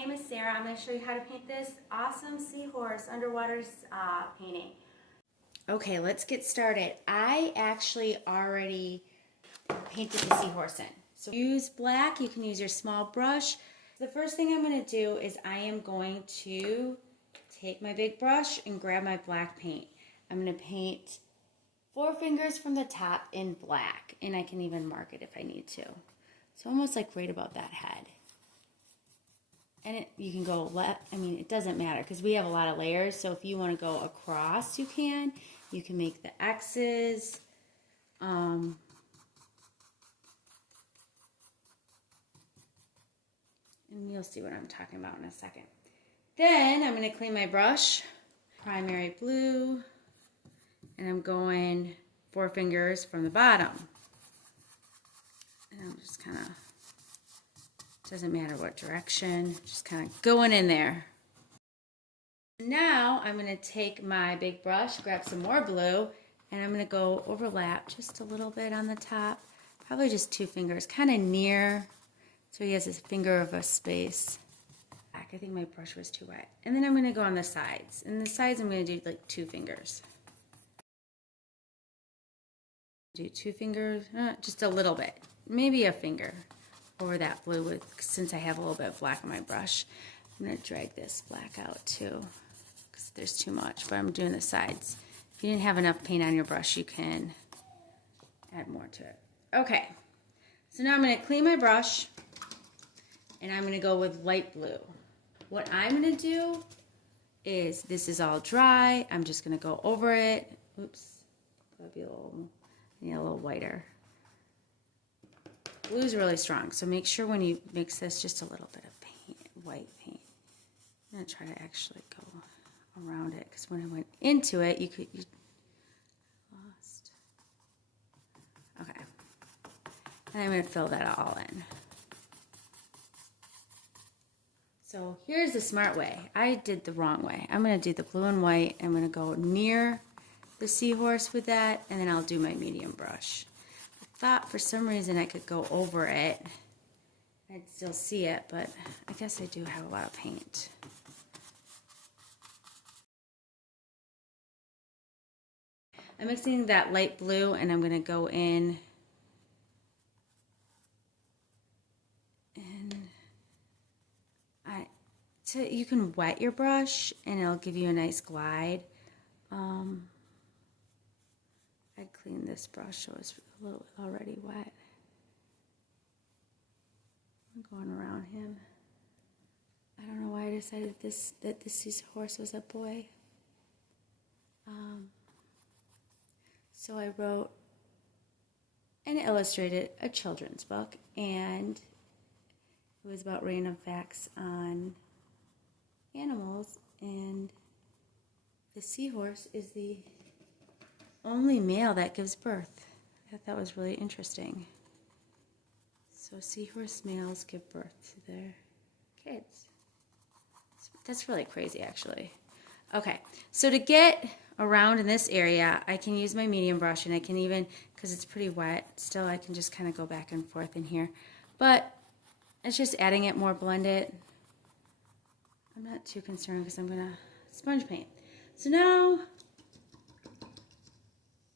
name is Sarah. I'm going to show you how to paint this awesome seahorse underwater painting. Okay, let's get started. I actually already painted the seahorse in. So use black, you can use your small brush. The first thing I'm going to do is I am going to take my big brush and grab my black paint. I'm going to paint 4 fingers from the top in black, and I can even mark it if I need to. So almost like right above that head. And you can go left, it doesn't matter because we have a lot of layers, so if you want to go across, you can. You can make the X's. And you'll see what I'm talking about in a second. Then I'm going to clean my brush, primary blue, and I'm going 4 fingers from the bottom. And I'm just kind of, doesn't matter what direction, just kind of going in there. Now I'm going to take my big brush, grab some more blue, and I'm going to go overlap just a little bit on the top, probably just 2 fingers, kind of near, so he has a finger of a space. I think my brush was too wet. And then I'm going to go on the sides. And the sides I'm going to do like 2 fingers. Do 2 fingers, just a little bit, maybe a finger over that blue since I have a little bit of black on my brush. I'm going to drag this black out too because there's too much, but I'm doing the sides. If you didn't have enough paint on your brush, you can add more to it. Okay, so now I'm going to clean my brush and I'm going to go with light blue. What I'm going to do is, this is all dry, I'm just going to go over it. Oops, that'll be I need a little whiter. Blue is really strong, so make sure when you mix this, just a little bit of paint, white paint. I'm going to try to actually go around it, because when I went into it, you lost. Okay. And I'm going to fill that all in. So here's the smart way. I did the wrong way. I'm going to do the blue and white. I'm going to go near the seahorse with that, and then I'll do my medium brush. Thought for some reason I could go over it. I'd still see it, but I guess I do have a lot of paint. I'm mixing that light blue and I'm going to go in and you can wet your brush and it'll give you a nice glide. I cleaned this brush so it's a little already wet. I'm going around him. I don't know why I decided that this seahorse was a boy. So I wrote and illustrated a children's book, and it was about random facts on animals, and the seahorse is the only male that gives birth. I thought that was really interesting. So seahorse males give birth to their kids. That's really crazy, actually. Okay, so to get around in this area, I can use my medium brush, and I can even, because it's pretty wet, still I can just kind of go back and forth in here. But it's just adding it more blended. I'm not too concerned because I'm going to sponge paint. So now,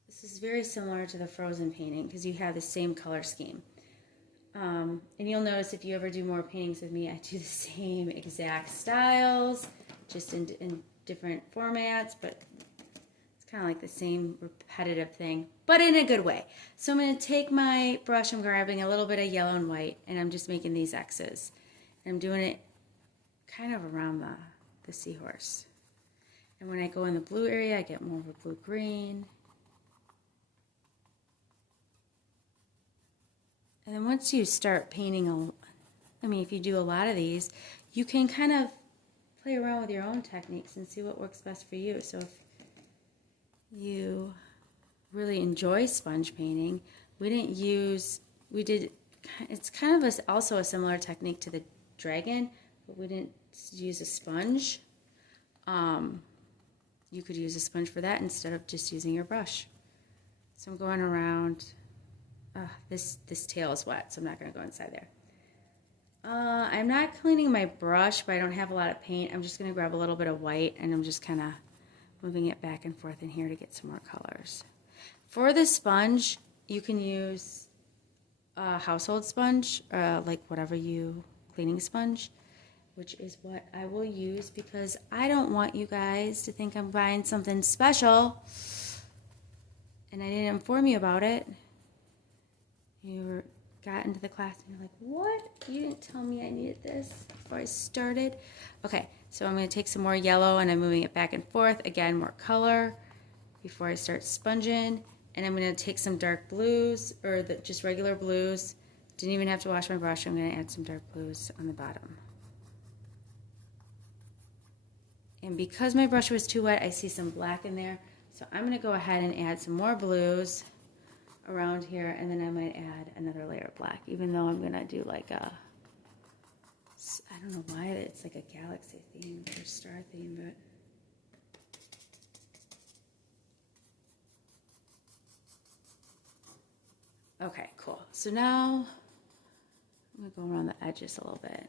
this is very similar to the frozen painting because you have the same color scheme. And you'll notice if you ever do more paintings with me, I do the same exact styles, just in different formats, but it's kind of like the same repetitive thing, but in a good way. So I'm going to take my brush, I'm grabbing a little bit of yellow and white, and I'm just making these X's. And I'm doing it kind of around the seahorse. And when I go in the blue area, I get more of a blue-green. And then once you start painting, if you do a lot of these, you can kind of play around with your own techniques and see what works best for you. So if you really enjoy sponge painting, it's kind of also a similar technique to the dragon, but we didn't use a sponge. You could use a sponge for that instead of just using your brush. So I'm going around. This tail is wet, so I'm not going to go inside there. I'm not cleaning my brush, but I don't have a lot of paint. I'm just going to grab a little bit of white, and I'm just kind of moving it back and forth in here to get some more colors. For the sponge, you can use a household sponge, like whatever cleaning sponge, which is what I will use because I don't want you guys to think I'm buying something special and I didn't inform you about it. Got into the class and you're like, what? You didn't tell me I needed this before I started. Okay, so I'm going to take some more yellow and I'm moving it back and forth. Again, more color before I start sponging. And I'm going to take some dark blues, or just regular blues. Didn't even have to wash my brush. I'm going to add some dark blues on the bottom. And because my brush was too wet, I see some black in there. So I'm going to go ahead and add some more blues around here, and then I might add another layer of black, even though I'm going to do like a, I don't know why it's like a galaxy theme or star theme, but okay, cool. So now I'm going to go around the edges a little bit.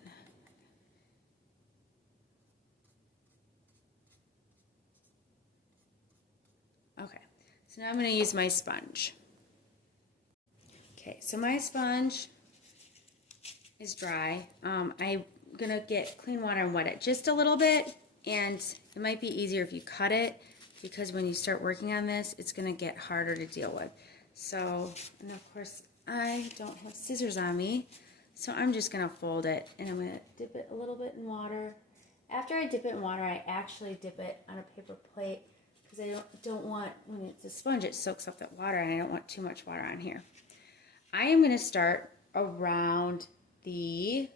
Okay, so now I'm going to use my sponge. Okay, so my sponge is dry. I'm going to get clean water and wet it just a little bit, and it might be easier if you cut it, because when you start working on this, it's going to get harder to deal with. So, and of course, I don't have scissors on me, so I'm just going to fold it, and I'm going to dip it a little bit in water. After I dip it in water, I actually dip it on a paper plate, because I don't want, when it's a sponge, it soaks up that water, and I don't want too much water on here. I am going to start around the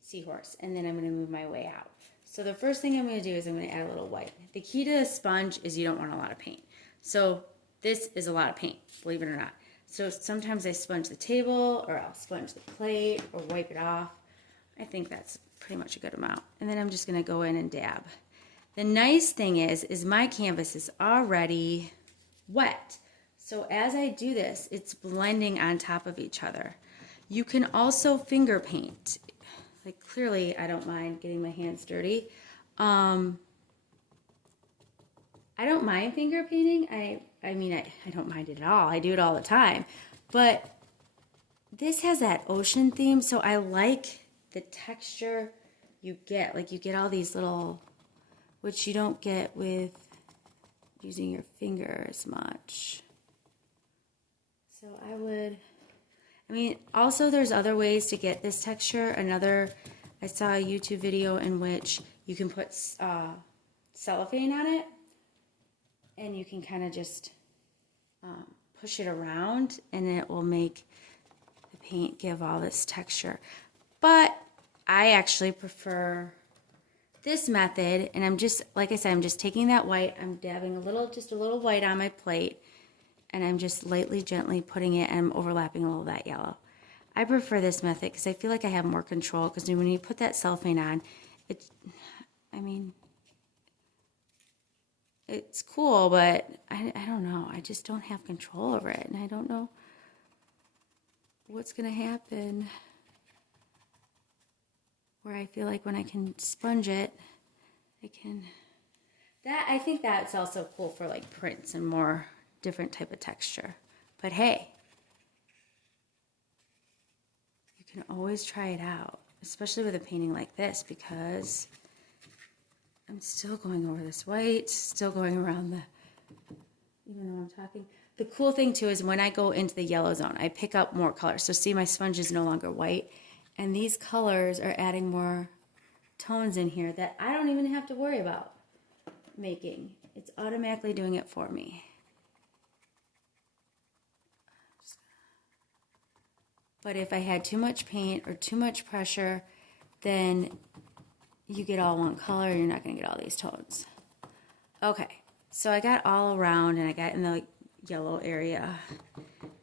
Seahorse, and then I'm going to move my way out. So the first thing I'm going to do is I'm going to add a little white. The key to a sponge is you don't want a lot of paint. So this is a lot of paint, believe it or not. So sometimes I sponge the table, or I'll sponge the plate, or wipe it off. I think that's pretty much a good amount. And then I'm just going to go in and dab. The nice thing is my canvas is already wet. So as I do this, it's blending on top of each other. You can also finger paint. Like, clearly I don't mind getting my hands dirty. I don't mind finger painting. I mean, I don't mind it at all. I do it all the time. But this has that ocean theme, so I like the texture you get. Like, you get all these little, which you don't get with using your finger as much. So also there's other ways to get this texture. I saw a YouTube video in which you can put cellophane on it, and you can kind of just push it around, and it will make the paint give all this texture. But I actually prefer this method, and I'm just, like I said, I'm just taking that white, I'm dabbing just a little white on my plate, and I'm just lightly, gently putting it, and I'm overlapping a little of that yellow. I prefer this method because I feel like I have more control, because when you put that cellophane on, it's cool, but I don't know. I just don't have control over it, and I don't know what's going to happen where I feel like when I can sponge it, I think that's also cool for like prints and more different type of texture. But hey, you can always try it out, especially with a painting like this, because I'm still going over this white, still going around even though I'm talking. The cool thing too is when I go into the yellow zone, I pick up more colors. So see, my sponge is no longer white, and these colors are adding more tones in here that I don't even have to worry about making. It's automatically doing it for me. But if I had too much paint or too much pressure, then you get all one color, you're not going to get all these tones. Okay, so I got all around, and I got in the yellow area.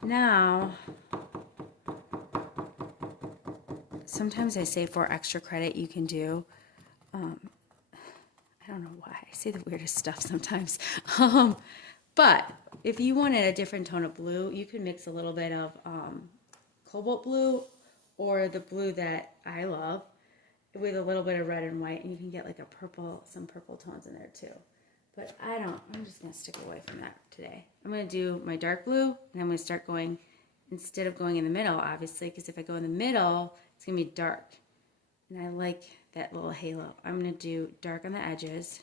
Now, sometimes I say for extra credit you can do, I don't know why, I say the weirdest stuff sometimes. But if you wanted a different tone of blue, you could mix a little bit of cobalt blue or the blue that I love with a little bit of red and white, and you can get like a purple, some purple tones in there too. But I'm just going to stick away from that today. I'm going to do my dark blue, and I'm going to start going, instead of going in the middle, obviously, because if I go in the middle, it's going to be dark. And I like that little halo. I'm going to do dark on the edges,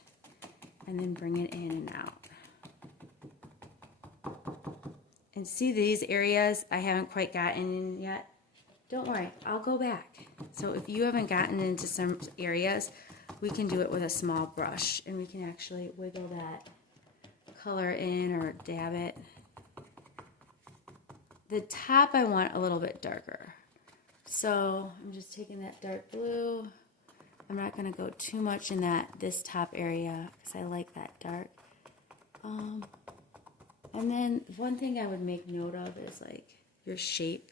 and then bring it in and out. And see these areas I haven't quite gotten in yet? Don't worry, I'll go back. So if you haven't gotten into some areas, we can do it with a small brush, and we can actually wiggle that color in or dab it. The top I want a little bit darker. So I'm just taking that dark blue. I'm not going to go too much in this top area because I like that dark. And then one thing I would make note of is like your shape.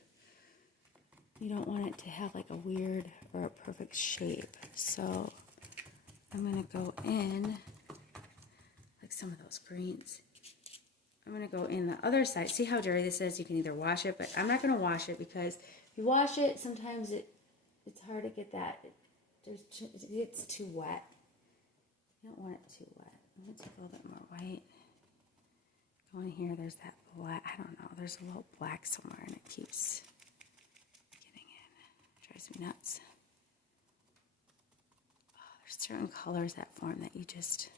You don't want it to have like a weird or a perfect shape. So I'm going to go in like some of those greens. I'm going to go in the other side. See how dirty this is? You can either wash it, but I'm not going to wash it because if you wash it, sometimes it's hard to get that. It's too wet. You don't want it too wet. I'm going to take a little bit more white. Go in here. There's that black. I don't know. There's a little black somewhere, and it keeps getting in. It drives me nuts. Oh, there's certain colors that form that you just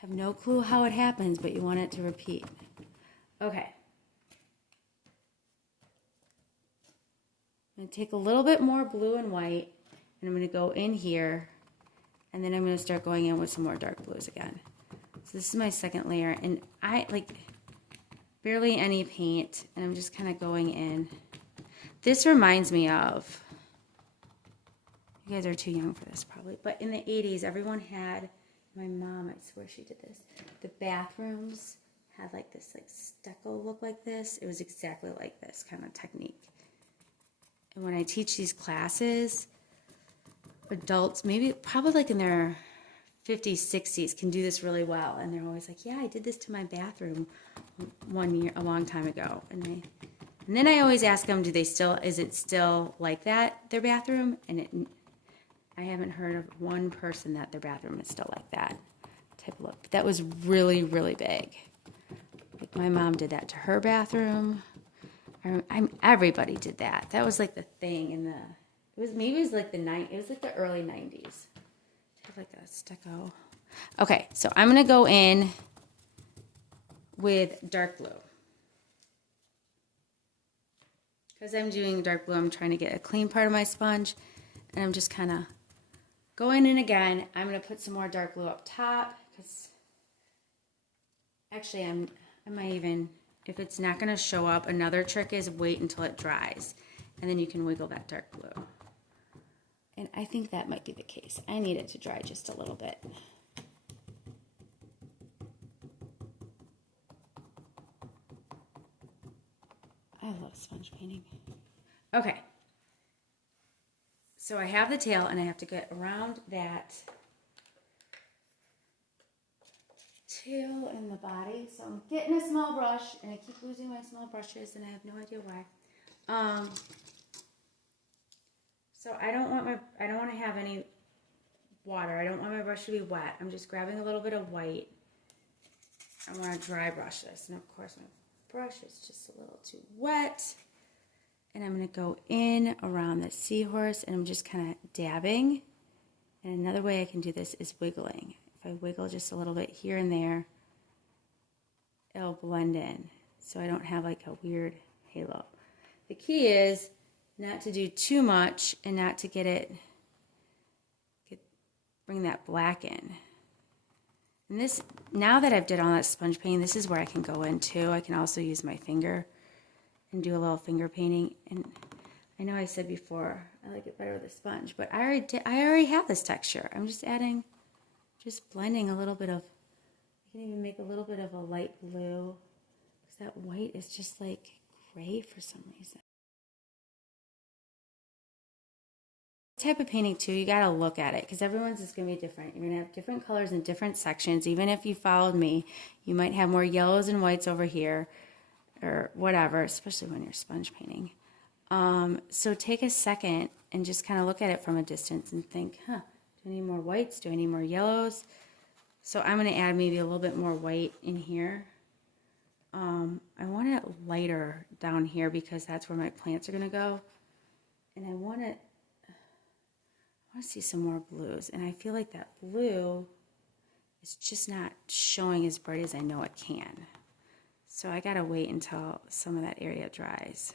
have no clue how it happens, but you want it to repeat. Okay. I'm going to take a little bit more blue and white, and I'm going to go in here, and then I'm going to start going in with some more dark blues again. So this is my second layer, and I like barely any paint, and I'm just kind of going in. This reminds me of, you guys are too young for this probably, but in the 80s, everyone had, my mom, I swear she did this, the bathrooms had like this like stucco look like this. It was exactly like this kind of technique. And when I teach these classes, adults, probably like in their 50s, 60s, can do this really well. And they're always like, yeah, I did this to my bathroom a long time ago. And then I always ask them, is it still like that, their bathroom? And I haven't heard of one person that their bathroom is still like that type of look. That was really, really big. Like my mom did that to her bathroom. Everybody did that. That was like the thing in it was like the early 90s. Have like a stucco. Okay, so I'm gonna go in with dark blue. Because I'm doing dark blue, I'm trying to get a clean part of my sponge, and I'm just kind of going in again. I'm gonna put some more dark blue up top because actually I might even, if it's not gonna show up, another trick is wait until it dries, and then you can wiggle that dark blue. And I think that might be the case. I need it to dry just a little bit. I love sponge painting. Okay. So I have the tail, and I have to get around that tail and the body. So I'm getting a small brush, and I keep losing my small brushes, and I have no idea why. So I don't want to have any water. I don't want my brush to be wet. I'm just grabbing a little bit of white. I want to dry brush this. And of course my brush is just a little too wet. And I'm going to go in around the seahorse, and I'm just kind of dabbing. And another way I can do this is wiggling. If I wiggle just a little bit here and there, it'll blend in. So I don't have like a weird halo. The key is not to do too much and not to bring that black in. And this, now that I've did all that sponge painting, this is where I can go in too. I can also use my finger and do a little finger painting. And I know I said before, I like it better with a sponge, but I already have this texture. I'm just blending a little bit of, I can even make a little bit of a light blue, because that white is just like gray for some reason. Type of painting too, you got to look at it because everyone's is going to be different. You're going to have different colors in different sections. Even if you followed me, you might have more yellows and whites over here or whatever, especially when you're sponge painting. So take a second and just kind of look at it from a distance and think, do I need more whites? Do I need more yellows? So I'm going to add maybe a little bit more white in here. I want it lighter down here because that's where my plants are going to go. And I want to see some more blues. And I feel like that blue is just not showing as bright as I know it can. So I got to wait until some of that area dries.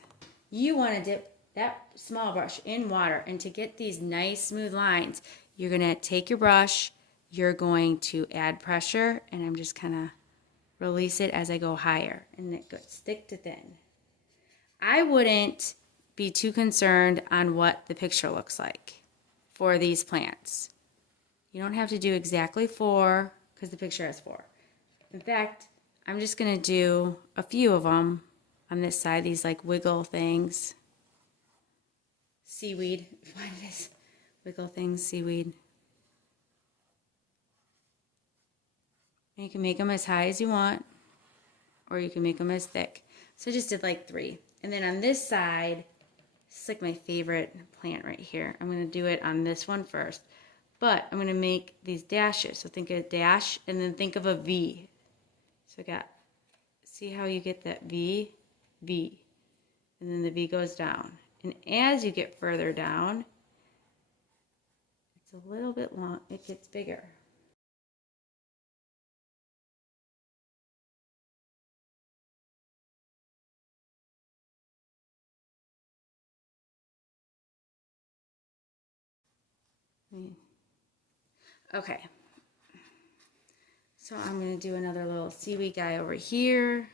You want to dip that small brush in water, and to get these nice smooth lines, you're going to take your brush, you're going to add pressure, and I'm just kind of release it as I go higher, and it goes thick to thin. I wouldn't be too concerned on what the picture looks like for these plants. You don't have to do exactly 4 because the picture has 4. In fact, I'm just going to do a few of them on this side, these like wiggle things. Seaweed, what it is. Wiggle things, seaweed. And you can make them as high as you want, or you can make them as thick. So I just did like 3. And then on this side, this is like my favorite plant right here. I'm going to do it on this one first. But I'm going to make these dashes. So think of a dash and then think of a V. So I got, see how you get that V, V. And then the V goes down. And as you get further down, it's a little bit long, it gets bigger. Okay, so I'm going to do another little seaweed guy over here.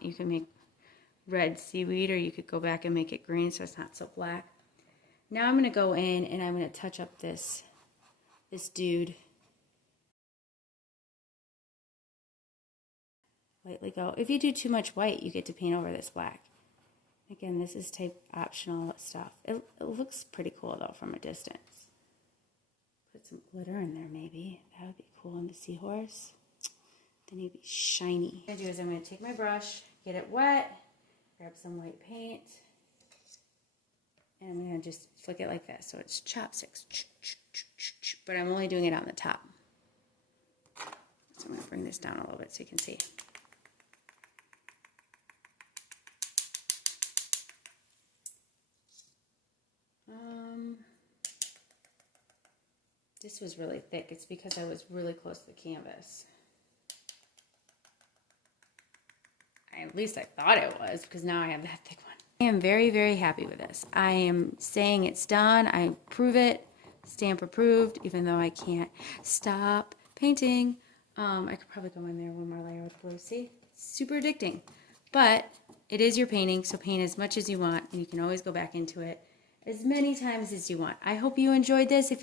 You can make red seaweed, or you could go back and make it green so it's not so black. Now I'm going to go in and I'm going to touch up this dude. Lightly go. If you do too much white, you get to paint over this black. Again, this is type optional stuff. It looks pretty cool though from a distance. Put some glitter in there maybe. That would be cool on the seahorse. Then he'd be shiny. What I'm going to do is I'm going to take my brush, get it wet, grab some white paint, and I'm going to just flick it like this. So it's chopsticks. But I'm only doing it on the top. So I'm going to bring this down a little bit so you can see. This was really thick. It's because I was really close to the canvas. At least I thought it was, because now I have that thick one. I am very, very happy with this. I am saying it's done. I approve it. Stamp approved, even though I can't stop painting. I could probably go in there one more layer with blue. See? It's super addicting. But it is your painting, so paint as much as you want, and you can always go back into it as many times as you want. I hope you enjoyed this. If